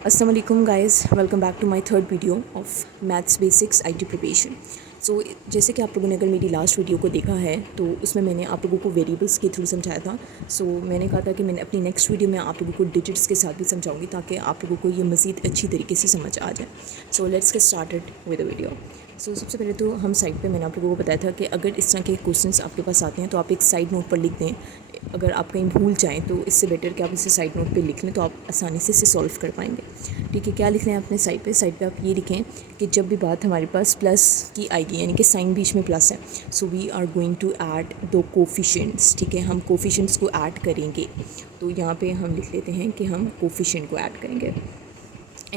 अस्सलाम वालेकुम guys, welcome back to my third video of maths basics IT preparation. So जैसे कि आप लोगों ने अगर मेरी लास्ट वीडियो को देखा है तो उसमें मैंने आप लोगों को वेरिएबल्स के थ्रू समझाया था। सो मैंने कहा था कि मैंने अपनी नेक्स्ट वीडियो में आप लोगों को डिजिट्स के साथ भी समझाऊंगी ताकि आप लोगों को ये मज़ीद अच्छी तरीके से समझ आ जाए। So let's get started with the video. So सबसे पहले तो हम साइड पे मैंने आप लोगों को बताया था कि अगर इस तरह के क्वेश्चंस आपके पास आते हैं तो आप एक साइड नोट पर लिख दें। अगर आप कहीं भूल जाएं तो इससे बेटर कि आप इसे साइड नोट पे लिख लें तो आप आसानी से इसे सॉल्व कर पाएंगे। ठीक है, क्या लिख रहे हैं अपने साइड पे आप ये लिखें कि जब भी बात हमारे पास प्लस की आएगी यानी कि साइन बीच में प्लस है, so we are going to add दो कोफिशिएंट्स। ठीक है, हम कोफिशिएंट्स को ऐड करेंगे। तो यहाँ पे हम लिख लेते हैं कि हम कोफिशिएंट को ऐड करेंगे।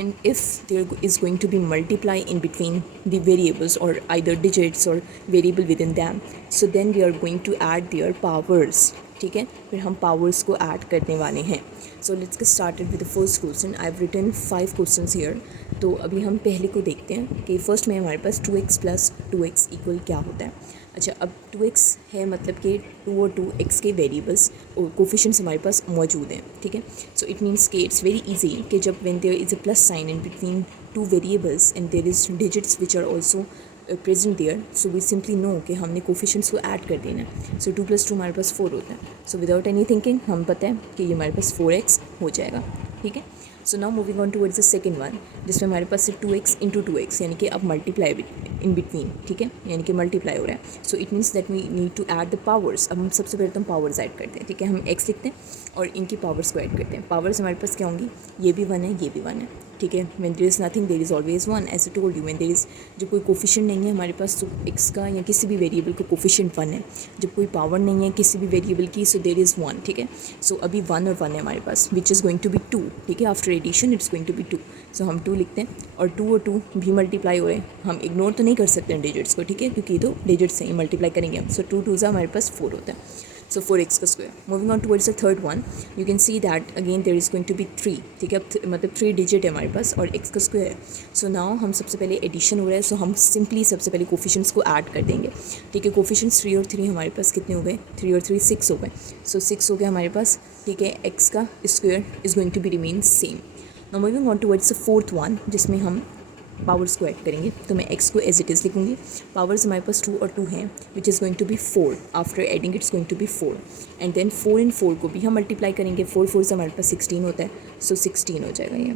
And if there is going to be multiply in between the variables or either digits or variable within them, so then we are going to add their powers. ठीक है, फिर हम पावर्स को add करने वाले हैं। So let's get started with the first question. I have written 5 questions here. तो अभी हम पहले को देखते हैं कि फर्स्ट में हमारे पास 2x प्लस 2x इक्वल क्या होता है। अच्छा, अब 2x है मतलब कि 2 और 2x के वेरिएबल्स और कोफिशिएंट्स हमारे पास मौजूद हैं। ठीक है, सो इट मीन्स कि इट्स वेरी इजी कि जब when there is a plus sign in between two variables and there is digits which are also present there, so we simply know कि हमने कोफिशिएंट्स को ऐड कर देना है। सो 2 + 2 हमारे पास 4 होता है। सो विदाउट एनी थिंकिंग हम पता है कि ये हमारे पास 4x हो जाएगा। ठीक है, so now moving on towards the second one जिसमें हमारे पास से 2x इंटू 2x यानी कि अब मल्टीप्लाई इन बिटवीन। ठीक है, यानी कि मल्टीप्लाई हो रहा है। So it means that we need to add the powers. अब हम सबसे पहले तो हम पावर्स ऐड करते हैं। ठीक है, हम x लिखते हैं और इनकी पावर्स को ऐड करते हैं। पावर्स हमारे पास क्या होंगी, ये भी 1 है, ये भी 1 है। ठीक है, when there is nothing there is always 1, as I told you. When there is, जब कोई कोफिशिएंट नहीं है हमारे पास तो x का या किसी भी वेरिएबल का कोफिशिएंट 1 है। जब कोई पावर नहीं है किसी भी वेरिएबल की, सो देयर इज़ 1। ठीक है, सो अभी 1 और 1 है हमारे पास which is going to be 2। ठीक है, after addition it's going to be 2। So हम 2 लिखते हैं और 2 और 2 भी मल्टीप्लाई हो रहे हैं। हम इग्नोर तो नहीं कर सकते हैं डिजिट्स को। ठीक है, क्योंकि ये तो डिजिट्स हैं, मल्टीप्लाई करेंगे हम। सो 2 2 हमारे पास 4 होता है। So 4x का square. Moving on towards the third one, you can see that again there is going to be 3। ठीक है, अब मतलब 3 डिजिट है हमारे पास और x का स्क्वायर है। सो नाउ हम सबसे पहले एडिशन हो रहा है, सो हम सिंपली सबसे पहले कोफिशिएंट्स को ऐड कर देंगे। ठीक है, कोफिशिएंट्स 3 और 3 हमारे पास कितने हो गए, 3 और 3 6 हो गए। सो 6 हो गया हमारे पास। ठीक है, x का square is going to be remain same. Now moving on towards the fourth one जिसमें हम पावर्स को ऐड करेंगे। तो मैं x को एज इट इज़ लिखूँगी। पावर्स हमारे पास 2 और 2 हैं which is going to be 4। After adding it's going to be 4 and then 4 in 4 को भी हम मल्टीप्लाई करेंगे। 4 4 से हमारे पास 16 होता है। सो 16 हो जाएगा ये।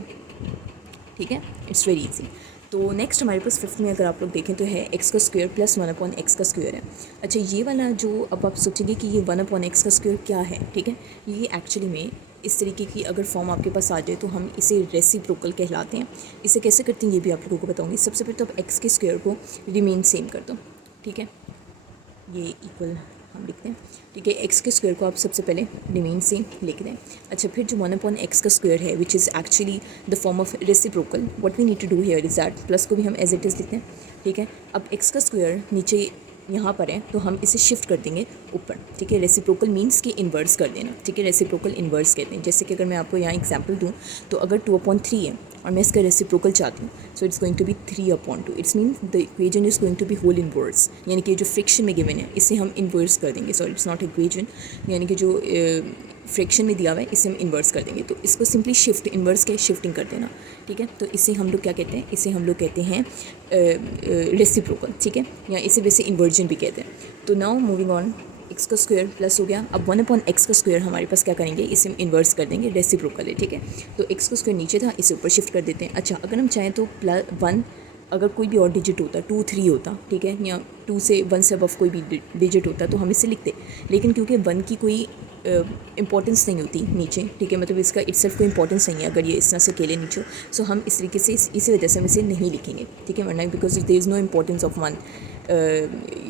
ठीक है, इट्स वेरी इजी। तो नेक्स्ट हमारे पास फिफ्थ में अगर आप लोग देखें तो है x का स्क्वायर प्लस 1/x का स्क्वायर है। अच्छा, ये वाला जो अब आप सोचेंगे कि ये 1/x का स्क्वायर क्या है। ठीक है, ये एक्चुअली में इस तरीके की अगर फॉर्म आपके पास आ जाए तो हम इसे रेसिप्रोकल कहलाते हैं। इसे कैसे करते हैं ये भी आप लोगों को बताऊंगी। सबसे पहले तो आप x के स्क्वायर को रिमेन सेम कर दो। ठीक है, ये इक्वल हम लिखते हैं। ठीक है, x के स्क्वायर को आप सबसे पहले रिमेन सेम लिख दें। अच्छा, फिर जो 1/x का स्क्वायर है which is actually the form of reciprocal, what we need to do here is that plus को भी हम एज इट इज़ लिखते हैं। ठीक है, अब x का स्क्वायर नीचे यहाँ पर है तो हम इसे शिफ्ट कर देंगे ऊपर। ठीक है, रेसिप्रोकल मीन्स कि इन्वर्स कर देना। ठीक है, रेसिप्रोकल इन्वर्स कहते हैं। जैसे कि अगर मैं आपको यहाँ एग्जांपल दूँ तो अगर 2/3 है और मैं इसका रेसिप्रोकल चाहती हूँ, so it's going to be 3/2। It's mean the equation is going to be whole inverse, यानी कि जो फ्रिक्शन में गिवन है इसे हम इन्वर्स कर देंगे। सॉरी, इट्स नॉट इक्वेजन, यानी कि जो फ्रिक्शन में दिया हुआ है इसे हम इन्वर्स कर देंगे। तो इसको सिंपली शिफ्ट, इन्वर्स के शिफ्टिंग कर देना। ठीक है, तो इसे हम लोग क्या कहते हैं, इसे हम लोग कहते हैं रेसिप्रोकल। ठीक है, या इसे वैसे इन्वर्जन भी कहते हैं। तो नाउ मूविंग ऑन, x का स्क्वायर प्लस हो गया। अब 1/x का स्क्वायर हमारे पास क्या करेंगे, इसे हम इन्वर्स कर देंगे, रेसिप्रोकल है। ठीक है, तो x का स्क्वायर नीचे था, इसे ऊपर शिफ्ट कर देते हैं। अच्छा, अगर हम चाहें तो +1 अगर कोई भी और डिजिट होता, 2 3 होता, ठीक है, या 2 से 1 से अबव कोई भी डिजिट होता तो हम इसे लिखते। लेकिन क्योंकि 1 की कोई इंपॉर्टेंस नहीं होती नीचे, ठीक है, मतलब इसका इट्सेल्फ कोई इंपॉर्टेंस नहीं है अगर ये इस तरह से अकेले नीचे हो, सो हम इस तरीके से इसी वजह से हम इसे नहीं लिखेंगे। ठीक है, वरना because there is no importance of 1,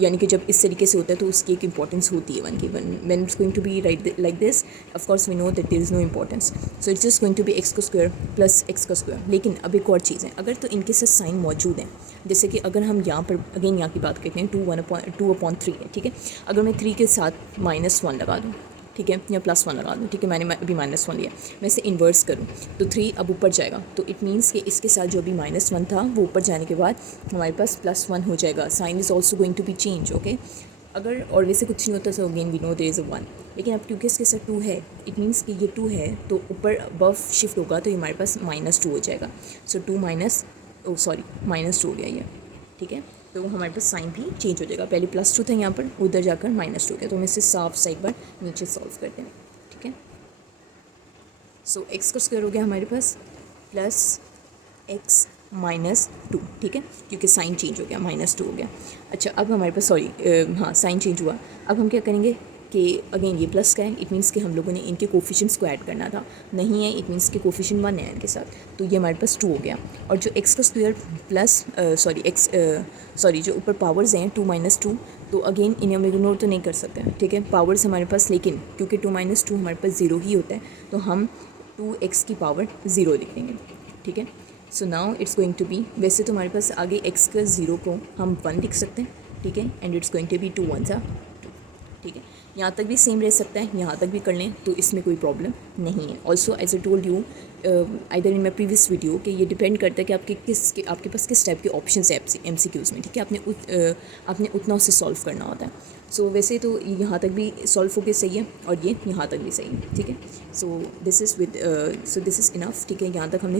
यानी कि जब इस तरीके से होता है तो उसकी एक इंपॉर्टेंस होती है 1 की। When it's going to be write like this, of course we know that there is no importance, so it's just going to be x का स्क्वायर प्लस x का स्क्वायर। लेकिन अब एक और चीज़ है, अगर तो इनके साथ साइन मौजूद है, जैसे कि अगर हम यहाँ पर अगेन यहाँ की बात करते हैं 2/3 है। ठीक है, अगर मैं 3 के साथ -1 लगा दूँ, ठीक है, या +1 लगा दूँ। ठीक है, मैंने अभी -1 लिया, मैं इसे इन्वर्स करूँ तो 3 अब ऊपर जाएगा। तो इट मीन्स कि इसके साथ जो अभी -1 था वो ऊपर जाने के बाद हमारे पास +1 हो जाएगा। Sign is also going to be change. Okay, अगर और वैसे कुछ नहीं होता so again we know there is a 1, लेकिन अब क्योंकि इसके साथ 2 है, इट मीन्स कि ये 2 है तो ऊपर अबव शिफ्ट होगा तो ये हमारे पास -2 हो जाएगा। सो 2 माइनस -2 हो गया ये, ठीक है। तो हमारे पास साइन भी चेंज हो जाएगा, पहले +2 था यहाँ पर, उधर जाकर -2 हो गया। तो हम इसे साफ साइड पर नीचे सॉल्व करते हैं, ठीक है। सो x का स्क्वायर हो गया हमारे पास प्लस x -2, ठीक है, क्योंकि साइन चेंज हो गया, -2 हो गया। अच्छा अब हमारे पास हाँ साइन चेंज हुआ। अब हम क्या करेंगे कि अगेन ये प्लस का है, इट मीन्स कि हम लोगों ने इनके कोफिशिएंट्स को ऐड करना था, नहीं है इट मीन्स कि कोफिशिएंट 1 है इनके साथ, तो ये हमारे पास 2 हो गया। और जो x का स्क्वायर प्लस जो ऊपर पावर्स हैं 2 - 2, तो अगेन इन्हें हम इग्नोर तो नहीं कर सकते हैं, ठीक है, पावर्स हमारे पास, लेकिन क्योंकि 2 - 2 हमारे पास 0 ही होता है तो हम 2x की पावर 0 लिख देंगे, ठीक है। So now it's going to be, वैसे तो हमारे पास आगे x का 0 को हम 1 लिख सकते हैं, ठीक है, and it's going to be 2 1 2, ठीक है। यहाँ तक भी सेम रह सकता है, यहाँ तक भी कर लें तो इसमें कोई प्रॉब्लम नहीं है। Also as I told you either in my previous video कि ये डिपेंड करता है कि आपके पास किस टाइप के ऑप्शन है MCQs में, ठीक है। आपने उतना उसे सॉल्व करना होता है। सो वैसे तो यहाँ तक भी सॉल्व होके सही है और ये यहाँ तक भी सही है, ठीक है। सो दिस इज़ इनफ, ठीक है। यहाँ तक हमने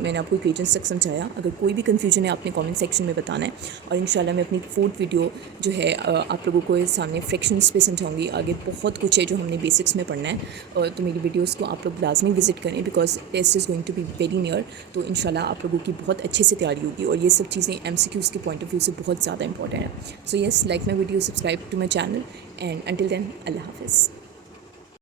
मैंने आपको इक्वेशंस तक समझाया। अगर कोई भी कन्फ्यूजन है आपने कमेंट सेक्शन में बताना है, और इंशाल्लाह मैं अपनी 4th वीडियो जो है आप लोगों को सामने फ्रैक्शंस पे समझाऊंगी। आगे बहुत कुछ है जो हमने बेसिक्स में पढ़ना है, तो मेरी वीडियोज़ को आप लोग लाजमी विजिट करें, because test is going to be very near. तो इंशाल्लाह आप लोगों की बहुत अच्छे से तैयारी होगी, और ये सब चीज़ें MCQs के पॉइंट ऑफ व्यू से बहुत ज़्यादा इंपॉर्टेंट है। So yes, like my video, subscribe to my channel, and until then, Allah Hafiz.